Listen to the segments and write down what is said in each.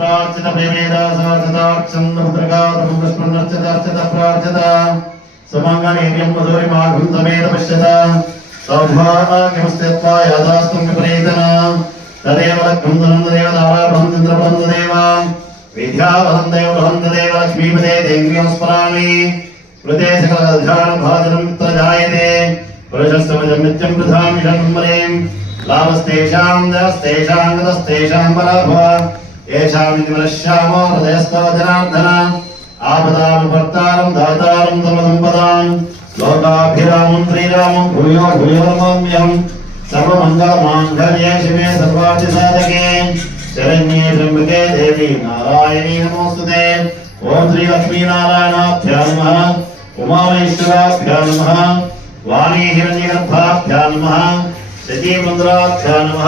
प्रार्चित प्रेमेदा सार्चिताक्षन्द्रपुत्रगात्रपुष्पन्नर्चितार्चित प्रार्चित सुमङ्गलेर्यं मधुरिमाघं समेत पश्यत सौभाग्यमस्त्यत्वा यादास्तुं विपरीतना तदेव लग्नं तदेव ताराबलं चन्द्रबलं तदेव विद्याबलं देवबलं तदेव लक्ष्मीपदे देवीं स्मरामि कृते सकलध्यानभाजनं प्रजायते पुरुषस्तमजं नित्यं प्रधामि षण्मरें लाभस्तेषां जस्तेषां गतस्तेषां पराभव येषां निमलश्यामो हृदयस्थो जनार्दन आपदामपर्तारं दातारं सर्वसम्पदां लोकाभिरामं श्रीरामं भूयो भूयो नमाम्यहम् सर्वमङ्गलमाङ्गल्ये शिवे सर्वार्थसाधके शरण्ये त्र्यम्बके देवी नारायणी नमोस्तुते ॐ श्री लक्ष्मीनारायणाभ्यां नमः उमामहेश्वराभ्यां नमः वाणी हिरण्यगर्भाभ्यां नमः शचीमन्द्राभ्यां नमः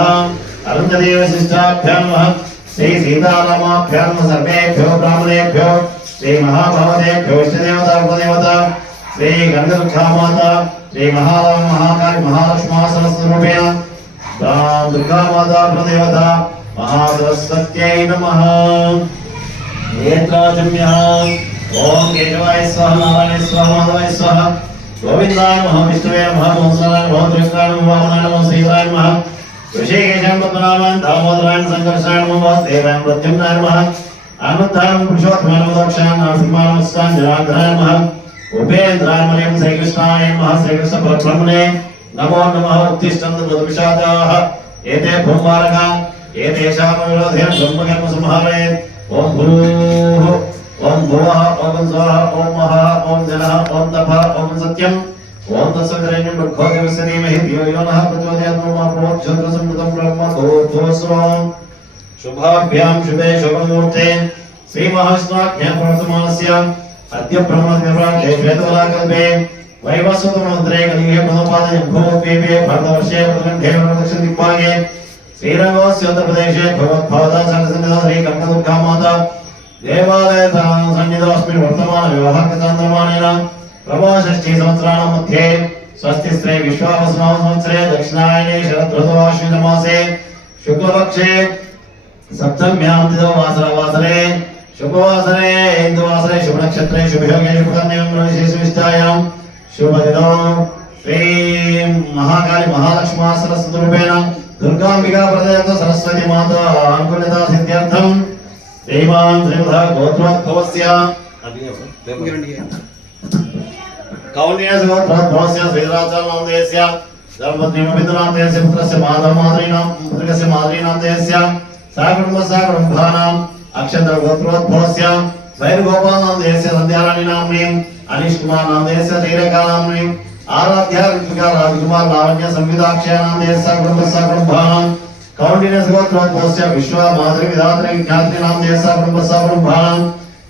अरुन्धदेवशिष्टाभ्यां नमः श्री सीतारामाभ्यां नमः सर्वेभ्यो ब्राह्मणेभ्यो श्री महाभवतेभ्यो इष्टदेवता श्री गणदुर्गामाता श्री महाकाली महालक्ष्मी सरस्वरूपेण दुर्गा माता प्रदेवता महासरस्वत्यै नमः। नेत्राजम्यः ओम केशवाय स्वाहा नारायणाय स्वाहा माधवाय स्वाहा गोविन्दाय नमः विष्णुवे नमः मोहनाय नमः कृष्णाय नमः वामनाय नमः श्रीराय नमः ऋषिकेशाय पद्मनाभाय दामोदराय संकर्षाय नमः वासुदेवाय प्रद्युम्नाय नमः आनन्दाय पुरुषोत्तमाय नमः दक्षाय नरसिंहाय नमः जनार्दनाय नमः उपेन्द्राय मरियं श्रीकृष्णाय नमः श्रीकृष्ण परब्रह्मणे नमो नमः उत्तिष्ठन्तु मधुविषादाः एते भूमार्गा एतेषां विरोधेन ब्रह्मकर्म संहारे ओम भूः ओम भुवः ओम स्वः ओम महः ओम जनः ओम तपः ओम सत्यम् ओम तत्सवितुर्वरेण्यं भर्गो देवस्य धीमहि धियो यो नः प्रचोदयात् ओम प्रोक्षत्रसंयुतं ब्रह्म भूर्भुवस्सुवः शुभाभ्यां शुभे शुभमुहूर्ते श्रीमहाविष्णुज्ञा प्रवर्तमानस्य अद्य ब्रह्मदिवसे श्वेतवराकल्पे वैवस्वतमन्त्रे कलियुगे प्रथमपादे भूपेपे भारतवर्षे प्रथमे दक्षिणदिग्भागे श्रीरङ्गोत्सवप्रदेशे भगवद्भवता सन्निधा श्री कनकदुर्गा माता देवालय सन्निधोऽस्मिन् वर्तमानविवाहकचान्द्रमानेन प्रभाषष्ठी संवत्सराणां मध्ये स्वस्ति श्री विश्वावसुनाम संवत्सरे दक्षिणायने शरदृतौ आश्विनमासे शुक्लपक्षे सप्तम्यां तिथौ शुभवासरे हिन्दुवासरे शुभनक्षत्रे शुभयोगे शुभकन्यां विशेषविष्टायां शुभदिनौ श्री महाकाली महालक्ष्मी सरस्वतीरूपेण दुर्गांबिका प्रदत्त सरस्वती माता अनुकूलता सिद्ध्यर्थं श्रीमान् श्रीमद् गोत्रोद्भवस्य कौण्डिन्यस्य गोत्रोद्भवस्य श्रीधराचार्यनामधेयस्य धर्मपत्नीमभिन्दनामधेयस्य पुत्रस्य माधवमातॄणां पुत्रस्य मातॄणामधेयस्य साकुटुम्बसाकुटुम्बानां अक्षत्र गोत्रोद्भवस्य वैरगोपालनामधेयस्य सन्ध्याराणीनाम्नीं अनीश कुमार नामधेयस्य धीरकानाम्नीं आराध्य ऋत्विका राजकुमार लावण्य संविदाक्षयानामधेयस्य कुटुम्बसाकुटुम्बानां कौण्डिन्यस्य गोत्रोद्भवस्य विश्वा माधुरी विधात्री ज्ञात्रीनामधेयस्य कुटुम्बसाकुटुम्बानां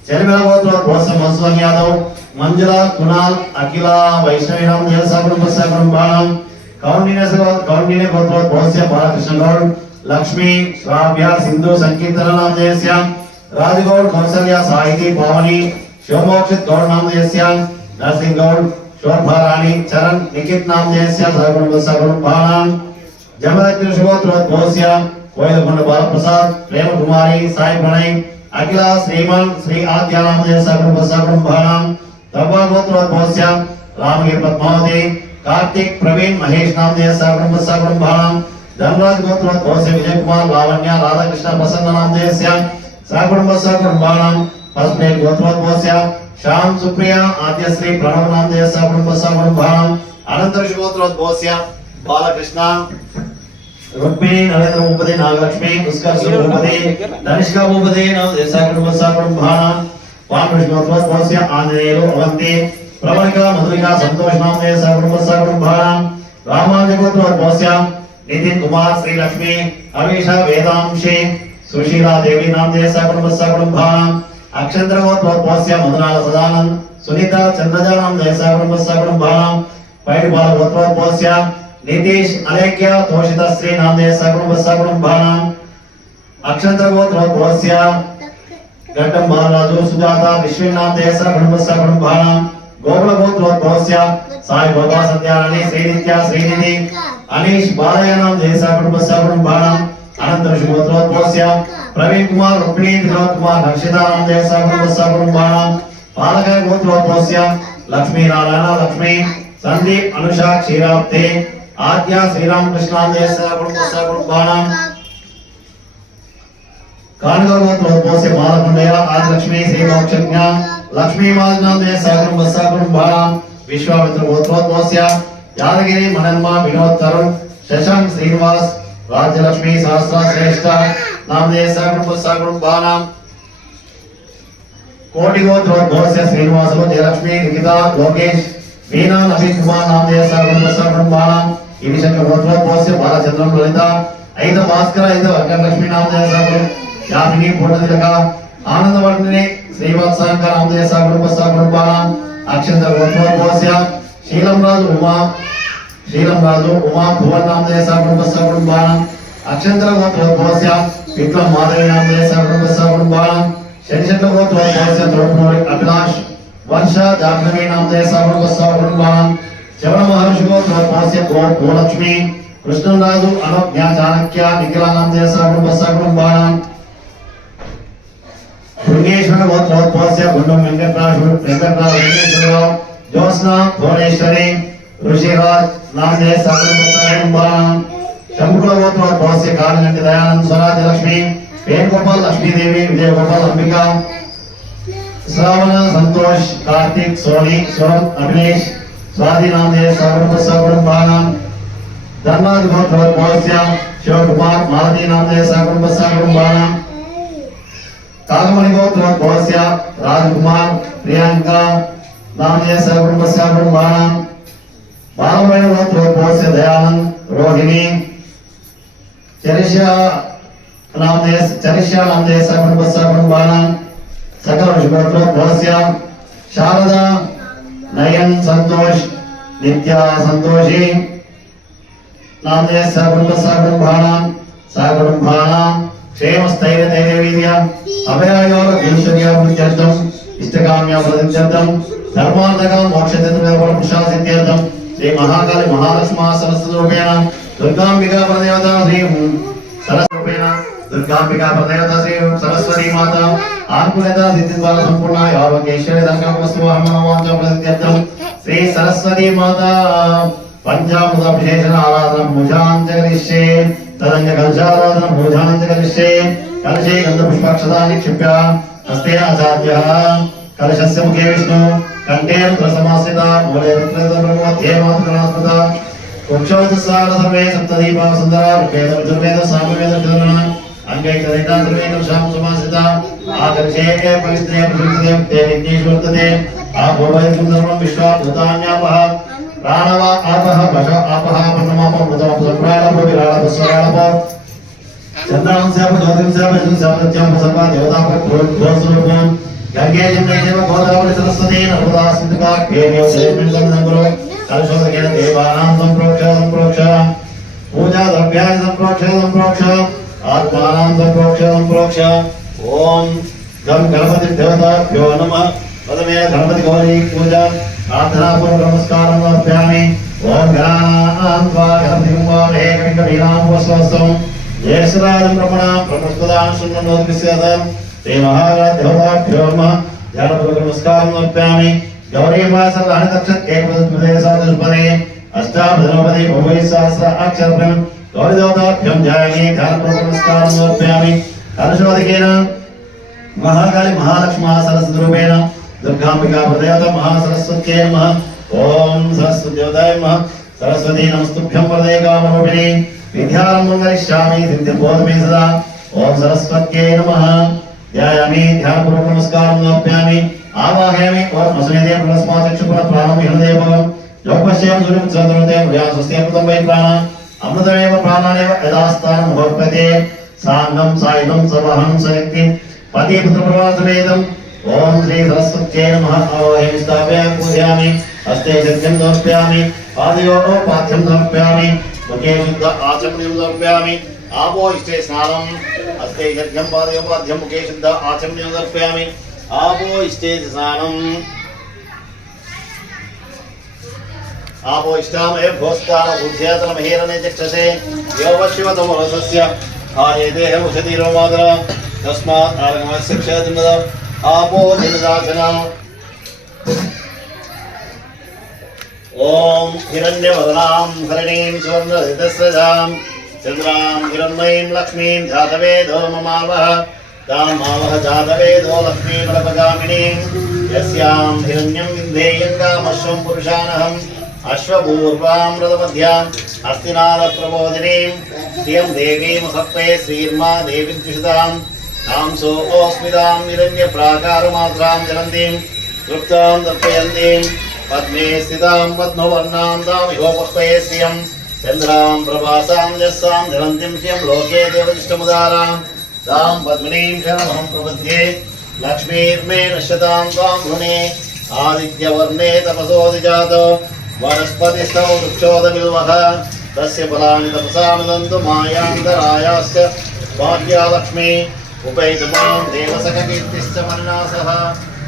चेलमेल गोत्रोद्भवस्य मनसुवन यादव मंजुला कुणाल अखिला वैष्णवीनामधेयस्य कुटुम्बसाकुटुम्बानां कौण्डिन्य गोत्रोद्भवस्य बालकृष्ण गौड़ लक्ष्मी श्राव्य सिंधु संकीर्तन नामधेयस्य राजगौड़ कौशल्या साहिती पावनी शिवमोक्षित गौड़ नामधेयस्य नरसिंह गौड़ शोभा रानी चरण निकित नामधेयस्य सर्वकुटुम्बानां जमदग्नि शुभोत्रोद्भवस्य कोयलकोंड बालप्रसाद प्रेम कुमारी साई प्रणय अखिला श्रीमान श्री आद्या नामधेयस्य सर्वकुटुम्बानां तब्बा गोत्रोद्भवस्य रामगिरि पद्मावती कार्तिक प्रवीण महेश नामधेयस्य सर्वकुटुम्बानां धनराज गोत्रोद्भवस्य विजय कुमार लावण्य राधाकृष्ण प्रसन्न नामधेयस्य सहकुटुम्बानां पद्मनेल गोत्रोद्भवस्य श्याम सुप्रिया आद्यश्री प्रणव नामधेयस्य सहकुटुम्बानां अनंतर गोत्रोद्भवस्य बालकृष्ण रुक्मिणी नरेंद्र भूपति नागलक्ष्मी पुष्कर भूपति धनिष्का भूपति नामधेयस्य सहकुटुम्बानां पांडुष गोत्रोद्भवस्य आंजनेयो अवंती प्रवणिका मधुरिका संतोष नामधेयस्य सहकुटुम्बानां रामानुज गोत्रोद्भवस्य नितिन कुमार श्री लक्ष्मी अमीषा वेदांशी सुशीला देवी नामधेयस्य सहकुटुम्बानां अक्षेत्र गोत्रोद्भवस्य मधुनाल सदानंद सुनीता चंद्रजा नामधेयस्य सहकुटुम्बानां पैडबाल गोत्रोद्भवस्य नीतीश अलेख्य तोषिता श्री नामधेयस्य सहकुटुम्बानां अक्षेत्र गोत्रोद्भवस्य गड्डम महाराजु सुजाता विश्विन नामधेयस्य सहकुटुम्बानां गोकुल गोत्रोद्भवस्य साई बाबा सत्याराणी श्रीनित्या श्रीनिधि अनीश बालय नामधेयस्य सहकुटुम्बानां अनंतर शुभोत्रोद्भवस्य प्रवीण कुमार रुक्मिणी विनोद कुमार हर्षितानंद कुटुंबानां पालक गोत्रोद्भवस्य लक्ष्मी नारायण लक्ष्मी संदीप अनुषा क्षीराब्धे आद्या श्रीराम कृष्णांदे कुटुंबानां कानगोत्रोद्भवस्य बालकुंडया आज लक्ष्मी श्री मोक्षज्ञा लक्ष्मी मालनांदे कुटुंबानां विश्वामित्र गोत्रोद्भवस्य यादगिरी मनन्मा विनोद तरुण शशांक श्रीनिवास राज्यलक्ष्मी सहस्रा श्रेष्ठ नामदे कुटुंबानां कोटि गोत्रोद्भवस्य श्रीनिवासो जयलक्ष्मी निकिता लोकेश वीणा नवीन कुमार नामदे कुटुंबानां इविशंक गोत्रोद्भवस्य बालचंद्रन ललिता ऐद भास्कर ऐद वरलक्ष्मी नामदे यामिनी पूर्णतिलक आनंदवर्धिनी श्रीवत्सांक नामदे कुटुंबानां अक्षंत गोत्रोद्भवस्य शीलम राजु उमा भुवन नामदे कुटुंबानां अक्षंत गोत्रोद्भवस्य विक्रम माधवी नामदे कुटुंबानां शनिचंद्र गोत्रोद्भवस्य द्रौपदी अभिलाष वंश जाह्नवी नामदे कुटुंबानां चवन महर्षि गोत्रोद्भवस्य गोलक्ष्मी कृष्णराजु अनज्ञा चाणक्य निखिला नामदे कुटुंबानां भुवनेश्वर गोत्रोद्भवस्य गुंडम वेंकटराव ज्योत्स्ना भुवनेश्वरी ऋषिराज नामदे कुटुंबानां शंकुल गोत्रोद्भवस्य कालगंटि दयानंद स्वराज लक्ष्मी वेणुगोपाल लक्ष्मी देवी विजय गोपाल अंबिका श्रावण संतोष कार्तिक सोनी सोम अभिनेश स्वाति नामदे कुटुंबानां धर्माद गोत्रोद्भवस्य शिवकुमार मालती नामदे कुटुंबानां कागमणि गोत्रोद्भवस्य राजकुमार प्रियंका नामदे कुटुंबानां बालवेणु गोत्रोद्भवस्य दयानंद रोहिणी चरिष्या नामदे कुटुंबानां सकल गोत्रोद्भवस्य शारदा नयन संतोष नित्या संतोषी नामदे कुटुंबानां क्षेम स्थैर्य धैर्यवीर्य अभयायोग ऐश्वर्याभिवृद्ध्यर्थम इष्टकाम्य प्रसिद्ध्यर्थम धर्मार्थक मोक्षसिद्ध्यर्थम श्री महाकाली महालक्ष्मी सरस्वती रूपेण दुर्गांबिका परदेवता श्री सरस्वती रूपेण दुर्गांबिका परदेवता श्री सरस्वती माता आनुकूलता सिद्धिद्वारा संपूर्ण यावकेश्वरी दर्शन वस्तु हनुमान प्रसिद्ध्यर्थम श्री सरस्वती माता पंचामृत विशेषण आराधना पूजांच करिष्ये तदंग कलशाराधना पूजांच करिष्ये कलशे गंध पुष्पाक्षता निक्षिप्य हस्ते आचार्यः कलशस्य मुखे विष्णु कंठे रुद्रसमास्थिता मूले रुद्रमध्ये मातृगणास्पदा कुक्षोदसार सर्वे सप्तदीपा सुंदरा वेद विदुर्वेद सामवेद विदुर्गण अंगे चरिता सर्वे कलशां समास्थिता आकर्षे पवित्रे प्रसिद्धे ते विघ्नेश्वर्तते आभवै सुंदरं विश्वा भूतान्यापः प्राणवा आपः भष आपः पन्नमाप मृतमाप संप्राणप विराळप स्वराळप चंद्रांस्याप ज्योतिंस्याप यजुंस्याप सत्यं सर्वा देवताप भूस्वरूपं गंगे जमुने चैव गोदावरी सरस्वती नर्मदा सिन्धुका भेर्यो जयमिन्दं गुरु कलशोदकेन देवानां संप्रोक्ष पूजा द्रव्याणि संप्रोक्ष आत्मानां संप्रोक्ष ओम गं गणपति देवताभ्यो नमः पदमे गणपति गौरी पूजा प्रार्थना पूर्वक नमस्कारं समर्पयामि ओम गणानां त्वा गणपतिं वामहे कविनां वसवस्तं जयश्रीराजं प्रपणां प्रमुखदां शून्यनोद्विष्यतं श्री महागणदेवताभ्यो नमः ध्यानपूर्वक नमस्कारं समर्पयामि गौरी मासलानि दक्षत एकपदस्मृते साधुष्पदे अष्टापदनोपदे भवै सहस्र अक्षरं गौरी देवताभ्यं ध्यायामि ध्यानपूर्वक नमस्कारं समर्पयामि कलशोदकेन महाकाली महालक्ष्मी सरस्वती रूपेण दुर्गांबिका प्रदेवता महासरस्वत्यै नमः ओम सरस्वती देवताय नमः सरस्वती नमस्तुभ्यं वरदे कामरूपिणी विद्यारम्भं करिष्यामि सिद्धिर्भवतु सदा ओम सरस्वत्यै नमः ध्यायामि ध्यानपूर्वक नमस्कारं समर्पयामि आवाहयामि ओम असुनेदे प्रणस्मात् चक्षुपुर प्राणं विहृदेवं योगपश्यं सूर्यं चन्द्रमते मया स्वस्त्यमृतं वै प्राण अमृतमेव प्राणानेव यदास्थानं भवते साङ्गं सायुधं सर्वहं सयक्ति पति पुत्र प्रवासमेदं ओम श्री सरस्वत्यै नमः आवाहयामि स्थापयामि पूजयामि हस्ते सत्यं समर्पयामि पादयोः पाद्यं समर्पयामि मुखे शुद्ध आचमनीयं समर्पयामि आपो इष्टे स्नानं हस्ते सत्यं पादयोः पाद्यं मुखे शुद्ध आचमनीयं समर्पयामि आपो इष्टे स्नानं आपो इष्टामहे भोस्तान उद्यातन महेरणे चक्षसे योवशिवतमो रसस्य आयेते औषधिरो मातरा तस्मात् आगमस्य क्षेत्रमद आपो जिनदाचना ओम हिरण्यवदनां हरिणीं सुवर्णरजतस्रजां चन्द्रां हिरण्मयीं लक्ष्मीं जातवेदो ममावह तां मावह जातवेदो लक्ष्मीं बलपगामिनीं यस्यां हिरण्यं विन्धेयं कामश्वं पुरुषानहम् अश्वपूर्वां रथमध्यां हस्तिनादप्रबोधिनीं श्रियं देवीं सत्त्वे श्रीर्मा देवीं द्विषतां तां सोऽस्मितां हिरण्यप्राकारमात्रां जलन्तीं तृप्तां तर्पयन्तीं पद्मे स्थितां पद्मवर्णां तामिहो पुष्पये श्रियं चन्द्रां प्रभासां यस्सां जलन्तीं श्रियं लोके देवतिष्ठमुदारां तां पद्मिनीं शरणमहं प्रपद्ये लक्ष्मीर्मे नश्यतां त्वां भुने आदित्यवर्णे तपसोऽधिजातो वनस्पतिस्थौ वृक्षोदबिल्वः तस्य फलानि तपसा नदन्तु मायान्तरायाश्च भाग्या लक्ष्मी उपैतु मां देवसखकीर्तिश्च मन्नासः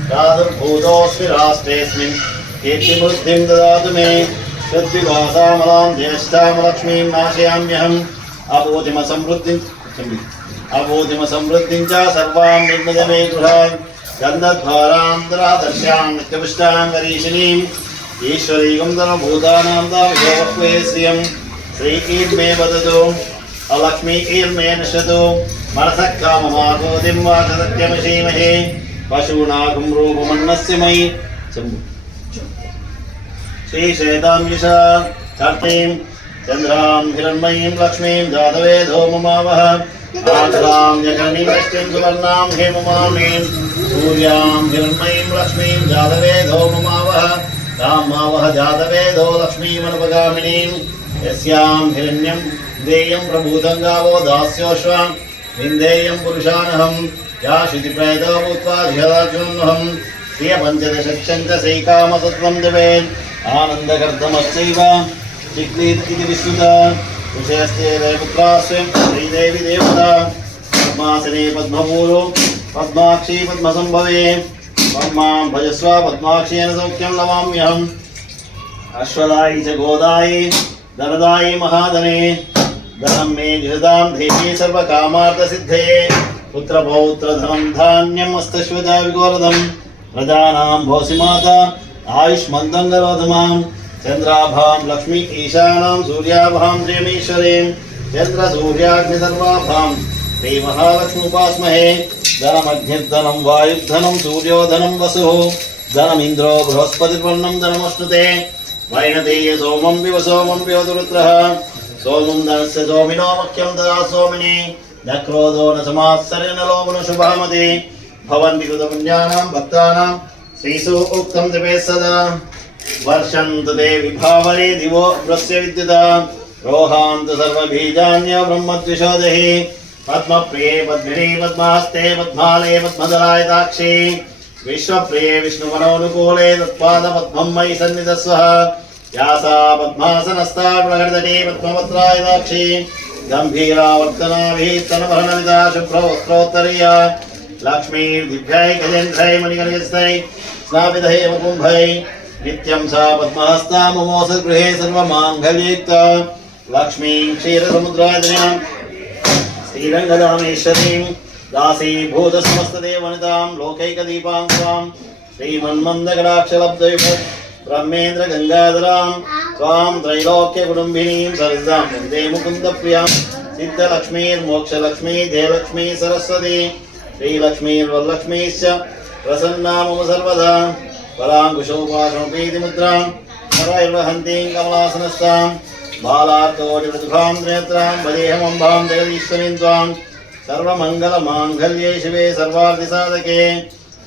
प्रादुर्भूतोऽस्मि राष्ट्रेऽस्मिन् कीर्तिवृद्धिं ददातु मे श्रुद्विवासामलां ज्येष्ठामलक्ष्मीं नाशयाम्यहम् अबोधिमसमृद्धिं च सर्वां निर्मय मे गृहान् गन्धद्वारां दरादर्श्यां नित्यपुष्टां गरीशिनीम् ईश्वरीगं धनभूतानां दामिहोपक्वे श्रियं श्रीकीर्मे वदतु अलक्ष्मीर्मे नश्यतु मनसः काममागोदिं वाचसत्यमशीमहे पशूनागं रूपमन्नस्य मयि श्रीशेतांगिषा चर्तीं चन्द्रां हिरण्मयीं लक्ष्मीं जातवेदो ममावह आचलां जगनीं वष्टिं सुवर्णां हेममालिनीं सूर्यां हिरण्मयीं लक्ष्मीं जातवेदो ममावह तां मावह जातवेदो लक्ष्मीमनुपगामिनीं यस्यां हिरण्यं देयं प्रभूतं गावो दास्योश्वां विन्देयं पुरुषानहं या शुचिप्रयतो भूत्वा धियदाचुन्नहं श्रियपञ्चदशक्षं च सैकामसत्त्वं जपेत् आनन्दकर्तमश्चैव चिक्लीत् इति विश्रुता विषयस्ते पुत्रास्यं श्रीदेवी देवता पद्मासने पद्मपूरो पद्माक्षी पद्मसम्भवे मां भजस्व पद्माक्षेन सौख्यं लवाम्यहम् अश्वदायि च गोदायि धनदायि महाधने धनं मे गृहदां देवी सर्वकामार्थसिद्धये पुत्रपौत्रधनं धान्यमस्तश्वजा विगोरदं प्रजानां भोसि माता आयुष्मन्तं करोतु मां चन्द्राभां लक्ष्मी ईशानां सूर्याभां श्रियमीश्वरीं चन्द्रसूर्याग्निसर्वाभां श्रीमहालक्ष्मीमुपास्महे धनमग्निर्धनं वायुर्धनं सूर्योधनं वसुः धनमिन्द्रो बृहस्पतिर्वर्णं धनमश्नुते वैनतेय सोमं विव सोमं विवतुरुद्रः सोमं धनस्य सोमिनो मह्यं ददा सोमिनि न क्रोधो न समात्सर्य न लोभो न शुभामति भवन्ति कृतपुण्यानां भक्तानां श्रीसु उक्तं जपेत् सदा वर्षन्तु ते विभावरे दिवो अभ्रस्य विद्युता रोहान्तु सर्वबीजान्य ब्रह्मद्विषोदहि पद्मप्रिये पद्मिनी पद्महस्ते पद्मालये पद्मदलायताक्षी विश्वप्रिये विष्णुमनोनुकूले तत्पादपद्मं मयि सन्निधस्वः यासा पद्मासनस्था प्रकटतटी पद्मपत्रायताक्षी गम्भीरावर्तनाभिः स्तनभरणनिधा शुभ्रवस्त्रोत्तरीया लक्ष्मीर्दिव्यै गजेन्द्रै मणिकणिकस्थै स्नापितै मुकुम्भै नित्यं सा पद्महस्ता ममोऽसद्गृहे सर्वमाङ्गल्ययुक्ता लक्ष्मीं क्षीरसमुद्रादिनीं श्रीरङ्गदामेश्वरीं दासीभूतसमस्तदेवनितां लोकैकदीपां स्वां श्रीमन्मन्दकटाक्षलब्धयुग ब्रह्मेन्द्रगङ्गाधरां स्वां त्रैलोक्यकुटुम्बिनीं सरसां वन्दे मुकुन्दप्रियां सिद्धलक्ष्मीर्मोक्षलक्ष्मी जयलक्ष्मी सरस्वती श्रीलक्ष्मीर्वरलक्ष्मीश्च प्रसन्ना मम सर्वदा पराङ्कुशोपासनोपीतिमुद्रां करैर्वहन्तीं कमलासनस्तां बालार्कोटिप्रतिभां त्रिनेत्रां भजेऽहमम्बां जगदीश्वरीं त्वां सर्वमङ्गलमाङ्गल्ये शिवे सर्वार्थिसाधके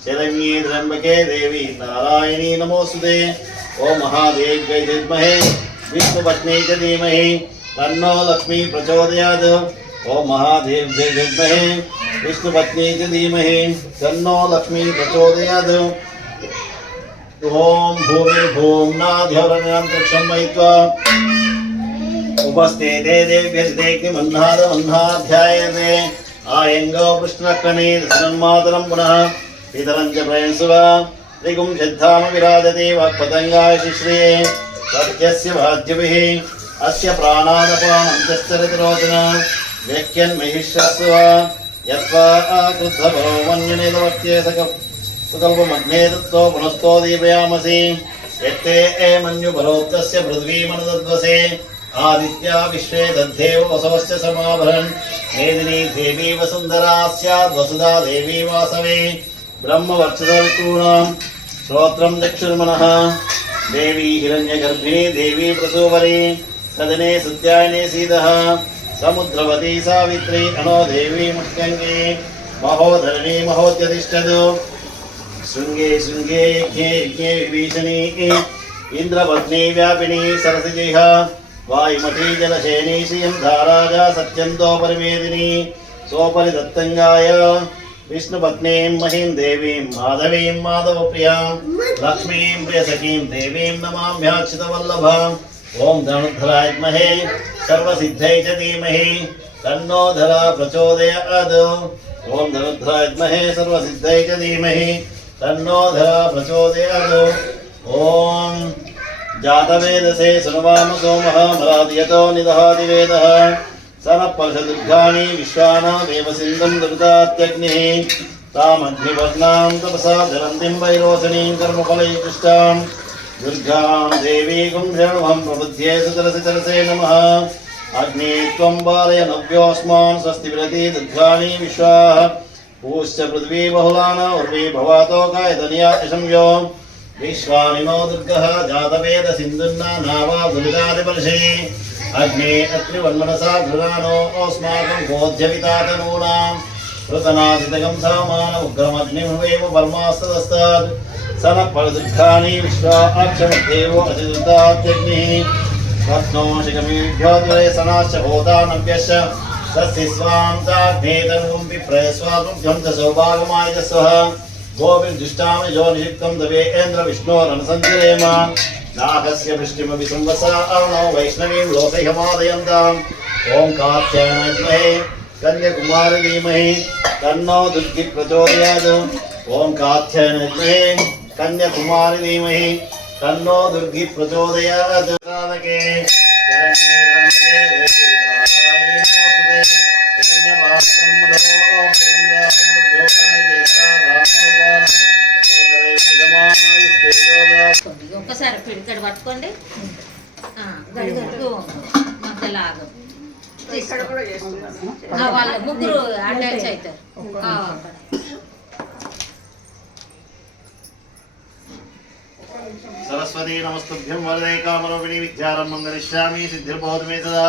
शरण्ये त्र्यम्बके देवी नारायणी नमोऽस्तुते ॐ महादेव्यै विद्महे विष्णुपत्न्यै च धीमहि तन्नो लक्ष्मी प्रचोदयात् ॐ महादेव्यै विद्महे विष्णुपत्न्यै च धीमहि तन्नो लक्ष्मी प्रचोदयात् ॐ भूमिर्भूम्नाद्यौरण्यन्तरिक्षं वयित्वा उपस्थिते देव्यसितेऽग्निमह्नादमह्नाध्यायते आयङ्गो पृष्ठक्रमे दशन्मातरं पुनः पितरं च प्रयंसुव ऋगुं सिद्धाम विराजते वाक्पतङ्गाय शिश्रिये सत्यस्य भाज्यभिः अस्य प्राणादपानन्तश्चरतिरोचन व्यक्यन्महिषस्व यत्वा क्रुद्धभरो मन्यनेदवत्ये सुकल्पमग्ने तत्तो पुनस्तो दीपयामसि यत्ते मन्युभरोक्तस्य पृथ्वीमनुदद्वसे आदित्या विश्वे दद्धेव वसवश्च समाभरन् मेदिनी देवी वसुन्धरा स्याद् वसुधा देवी वासवे ब्रह्मवर्चसवितॄणां श्रोत्रं चक्षुर्मनः देवी हिरण्यगर्भिणी देवी प्रसूवरी सदने सत्यायने सीदः समुद्रवती सावित्री अनो देवी मुष्टङ्गी महोधरणी महोद्यतिष्ठतु शृङ्गे शृङ्गे यज्ञे यज्ञे विभीषणी इन्द्रपत्नी व्यापिनी सरसिजिह वायुमती जलशेनी श्रियं धाराजा सत्यन्तोपरिमेदिनी सोपरि दत्तङ्गाय विष्णुपत्नीं महीं देवीं माधवीं माधवप्रियां लक्ष्मीं प्रियसखीं देवीं नमाम्याक्षितवल्लभाम् ॐ धनुर्धराय विद्महे सर्वसिद्धै च धीमहि तन्नो धरा प्रचोदयात् ॐ धनुर्धराय विद्महे सर्वसिद्धै च धीमहि तन्नो धरा प्रचोदयात् ॐ जातवेदसे सुनवाम सोमः मरादियतो निदहाति वेदः सनपर्षदुर्गाणि विश्वाना देवसिन्धुं दुर्गात्यग्निः तामग्निवर्णां तपसा जलन्तीं वैरोचनीं कर्मफलैकृष्टां दुर्गां देवीं शरणमहं प्रबुध्ये सुतरसे नमः अग्नि त्वं बालय नव्योऽस्मान् स्वस्ति विरति दुर्गाणि विश्वाः पूश्च पृथ्वी बहुलाना उर्वी भवातो कायतनिया यशंयो विश्वानिनो दुर्गः जातवेद सिन्धुन्ना नावा दुर्गादिपर्षे अग्ने अत्रिवन्मनसा घृणानो अस्माकं गोध्यवितातनूनां पृतनादितकं सामान उग्रमग्निमेव परमास्तदस्तात् सनपरदुर्गाणि विश्वा अक्षमदेवो अतिदुर्गात्यग्निः रत्नोषिकमीभ्यो द्वरे सनाश्च भूतानभ्यश्च तस्य स्वां चाग्नेतनुं विप्रयस्वातुभ्यं च सौभागमाय च स्वः गोभिर्जुष्टामि योनिषिक्तं दवेन्द्र विष्णोरनुसञ्चरेम नागस्य वृष्टिमपि संवसा अर्णौ वैष्णवीं लोकैहमादयन्ताम् ॐ कात्यायनाय विद्महे कन्याकुमारी धीमहि तन्नो दुर्गी प्रचोदयात् ॐ कात्यायनाय विद्महे कन्याकुमारी धीमहि तन्नो दुर्गी प्रचोदयात् साधके ఒకసారి పిడికడ పట్టుకోండి గడిగట్టు మధ్యలాగా వాళ్ళ ముగ్గురు అటాచ్ అవుతారు सरस्वती नमस्तुभ्यं वरदे कामरूपिणी विद्यारम्भं करिष्यामि सिद्धिर्भवतु मे सदा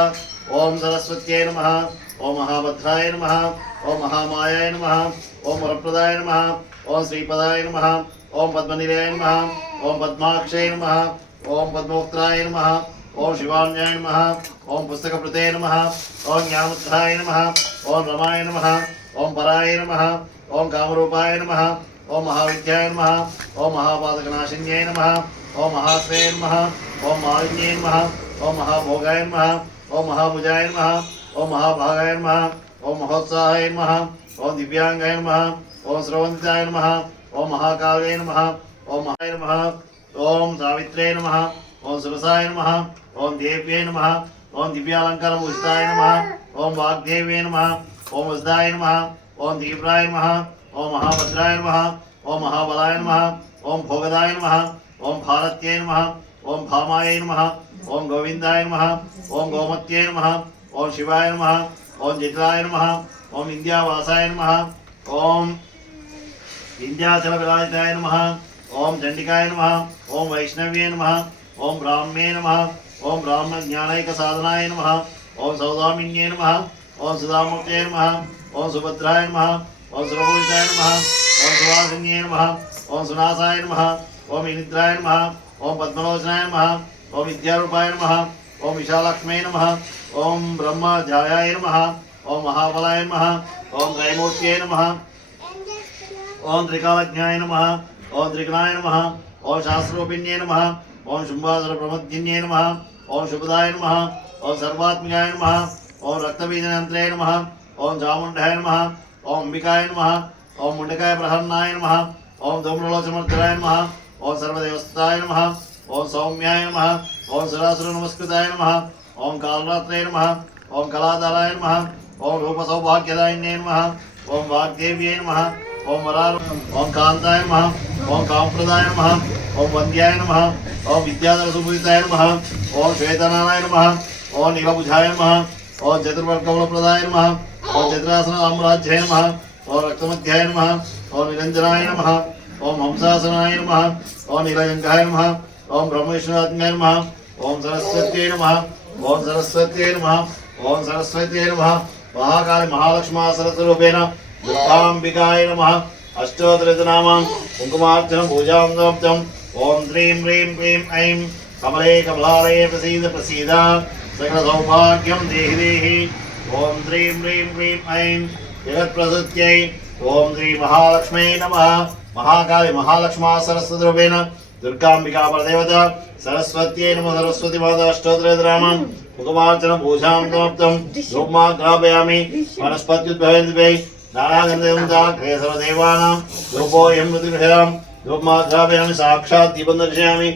ओम सरस्वत्यै नमः ओम महाभद्राय नमः ओम महामायाय नमः ओम वरप्रदाय नमः ओम श्रीपदाय नमः ओम पद्मनिलयाय नमः ओम पद्माक्षय नमः ओम पद्मोक्त्राय नमः ओम शिवान्याय नमः ओम पुस्तकप्रते नमः ओम ज्ञानमुद्राय नमः ओम रमाय नमः ओम पराय नमः ओम कामरूपाय नमः ओम महाविद्याय नमः ओम महापादकनाशिन्याय नमः ओम महाश्रेय नमः ओम मालिन्याय नमः ओम महाभोगाय नमः ओम महाभुजाय नमः ओम महाभागाय नमः ओम महोत्साहाय नमः ओम दिव्यांगाय नमः ओम श्रवन्ताय नमः ओम महाकाव्याय नमः ओम महाय नमः ओम सावित्र्यै नमः ओम सुरसाय नमः ओम देव्यै नमः ओम दिव्यालंकारभूषिताय नमः ओम वाग्देव्यै नमः ओम वसुधाय नमः ओम दीप्राय नमः ओम महाभद्राय नमः ओम महाबलाय नमः ओम भोगदाय नमः ओम भारत्यै नमः ओम भामाय नमः ओम गोविंदाय नमः ओम गोमत्यै नमः ओम शिवाय नमः ओम जित्राय नमः ओम विद्यावासाय नमः ओम विद्याचलविलासिताय नमः ओम चंडिकाय नमः ओम वैष्णव्ये नमः ओम ब्राह्मे नमः ओम ब्राह्मज्ञानैकसाधनाय नमः ओम सौदामिन्ये नमः ओम सुधामूर्तये नमः ओम सुभद्राय नमः ओम सुरभूषिताय नमः ओम सुवासिन्ये नमः ओम सुनासाय नमः ओम इनिद्राय नमः ओम पद्मलोचनाय नमः ओम विद्यारूपाय नमः ओम विशालक्ष्म्यै नमः ओम ब्रह्मध्यायाय नमः ओम महाबलाय नमः ओम त्रैमूर्त्यै नमः ओम त्रिकालज्ञाय नमः ओम त्रिगुणाय नमः ओम शास्त्ररूपिण्ये नमः ओम शुम्भासुरप्रमद्धिन्ये नमः ओम शुभदाय नमः ओम सर्वात्मिकाय नमः ओम रक्तबीजनन्त्रे नमः ओम चामुण्डाय नमः ओम अंबिकाय नमः ओम मुंडकाय प्रहन्नाय नमः ओम धूम्रलोचनमर्दनाय नमः ओम सर्वदेवस्थाय नमः ओम सौम्याय नमः ओम सुरासुर नमस्कृताय नमः ओम कालरात्रे नमः ओम कलाधराय नमः ఓం రూపసౌభాగ్యదాయిన్యై నమః ఓం వాగ్దేవ్యై నమః ఓం ఓం కాంతాయ నమః ఓం కామప్రదాయ నమః ఓం వంద్యాయ నమః ఓం విద్యాధర సుభూషితాయ నమః ఓం శ్వేతనారాయణ నమః ఓం నీలభుజాయ నమః ఓం చతుర్వర్గములప్రదాయ నమః ఓం చతురాసన సామ్రాజ్యాయ నమః ఓం రక్తమధ్యాయ నమః ఓం నిరంజనాయ నమః ఓం హంసాసనాయ నమః ఓం నీలజంగాయ నమః ఓం బ్రహ్మవిష్ణునాథాయ నమః ఓం సరస్వత్యై నమః ఓం సరస్వత్యై నమః ఓం సరస్వత్యై నమః మహాకాళి మహాలక్ష్మీ సరస్వరూపేణ దుర్గాంబికాయ నమః అష్టోత్తరనామం కుంకుమార్చన పూజాం సమర్పం ఓం శ్రీం హ్రీం క్లీం ఐం కమలే కమలాలయ ప్రసీద ప్రసీద సకల సౌభాగ్యం దేహి దేహి ఓం శ్రీం హ్రీం క్లీం ఐం జగత్ప్రసూత్యై ఓం శ్రీ మహాలక్ష్మీ నమః మహాకాళి మహాలక్ష్మీ సరస్వతి రూపేణ దుర్గాంబికా పరదేవత సరస్వత్యై నమః సరస్వతి మాత అష్టోత్తరనామం కుంకుమార్చన పూజాం సమర్పం ధూమాగ్రాపయామి వనస్పత్యుద్భవేంద్రిపై నానాగంధే సర్వదేవానాం రూపోయం మృతిగృహ్యాం ధూమాగ్రాపయామి సాక్షాత్ దీపం దర్శయామి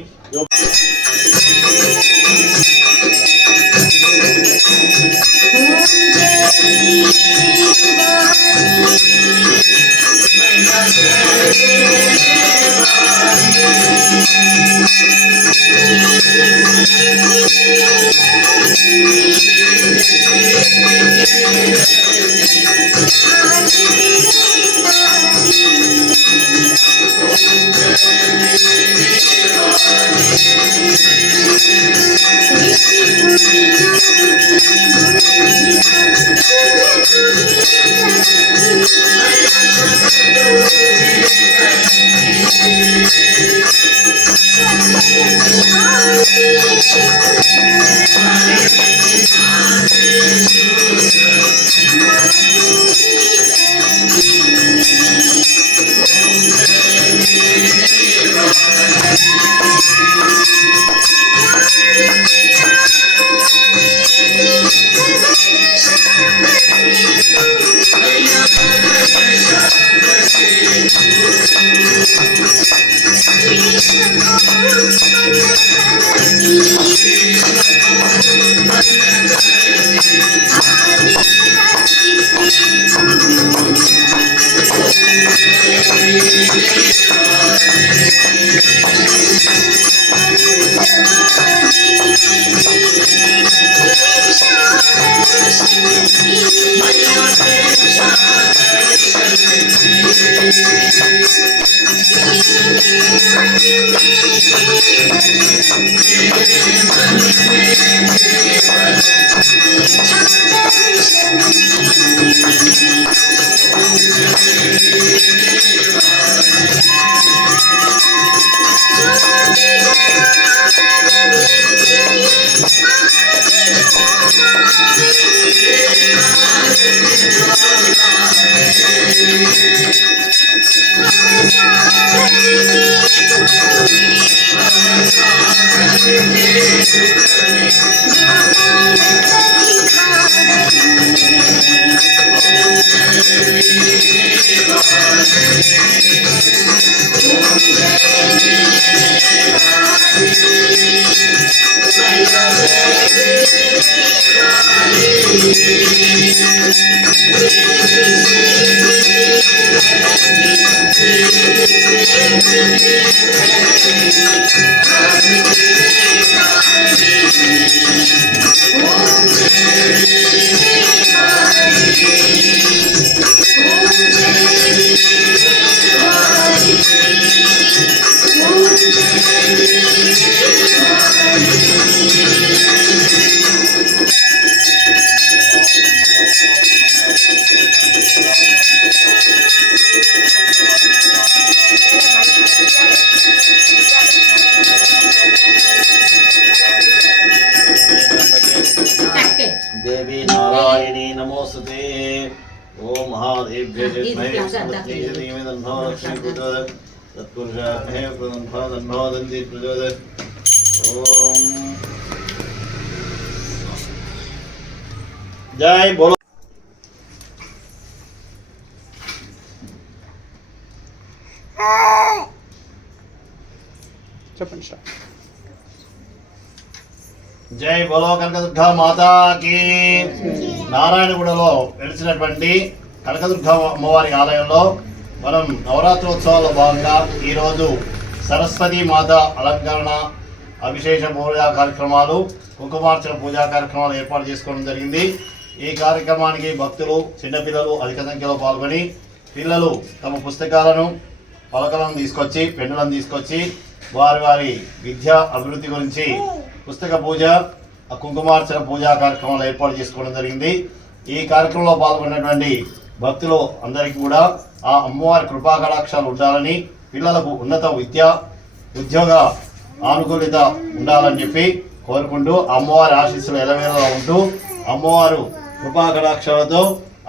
देवी नारायणी नमोस्तुते ओम महादेव्य जय धीमे तन्नो लक्ष्मी प्रचोदयात् तत्पुरुषाय तन्नो दन्ति प्रचोदयात् ओम जय बोलो చెప్పండి సార్ జై బోలో కనకదుర్గా మాతాకి. నారాయణగూడలో వెలిసినటువంటి కనకదుర్గా అమ్మవారి ఆలయంలో మనం నవరాత్రోత్సవాల్లో భాగంగా ఈరోజు సరస్వతి మాత అలంకరణ, అభిషేక పూజా కార్యక్రమాలు, కుంకుమార్చన పూజా కార్యక్రమాలు ఏర్పాటు చేసుకోవడం జరిగింది. ఈ కార్యక్రమానికి భక్తులు, చిన్నపిల్లలు అధిక సంఖ్యలో పాల్గొని పిల్లలు తమ పుస్తకాలను, పలకలను తీసుకొచ్చి, పెన్నులను తీసుకొచ్చి వారి విద్యా అభివృద్ధి గురించి పుస్తక పూజ, కుంకుమార్చన పూజా కార్యక్రమాలు ఏర్పాటు చేసుకోవడం జరిగింది. ఈ కార్యక్రమంలో పాల్గొన్నటువంటి భక్తులు అందరికీ కూడా ఆ అమ్మవారి కృపా కటాక్షాలు ఉండాలని, పిల్లలకు ఉన్నత విద్య, ఉద్యోగ ఆనుకూలత ఉండాలని చెప్పి కోరుకుంటూ అమ్మవారి ఆశీస్సులు ఎలవేళలా ఉంటూ అమ్మవారు కృపా కటాక్షాలతో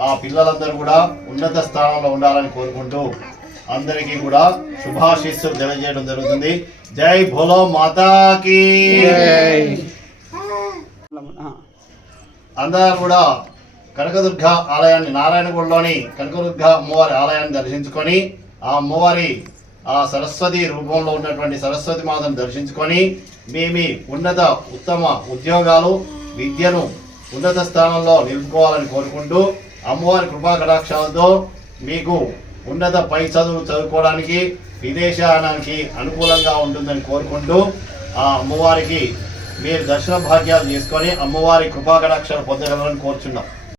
ఆ పిల్లలందరూ కూడా ఉన్నత స్థానంలో ఉండాలని కోరుకుంటూ అందరికీ కూడా శుభాశీస్సులు తెలియజేయడం జరుగుతుంది. జై భోలో మాతాకి. అందరూ కూడా కనకదుర్గ ఆలయాన్ని, నారాయణగూడలోని కనకదుర్గ అమ్మవారి ఆలయాన్ని దర్శించుకొని ఆ అమ్మవారి ఆ సరస్వతి రూపంలో ఉన్నటువంటి సరస్వతి మాతను దర్శించుకొని మీ ఉన్నత ఉత్తమ ఉద్యోగాలు, విద్యను ఉన్నత స్థానంలో నిలుపుకోవాలని కోరుకుంటూ అమ్మవారి కృపా కటాక్షాలతో మీకు ఉన్నత పై చదువులు చదువుకోవడానికి, విదేశానికి అనుకూలంగా ఉంటుందని కోరుకుంటూ ఆ అమ్మవారికి మీరు దర్శన భాగ్యాలు చేసుకొని అమ్మవారి కృపా కటాక్షాలు పొందగలరని కోరుచున్నాం.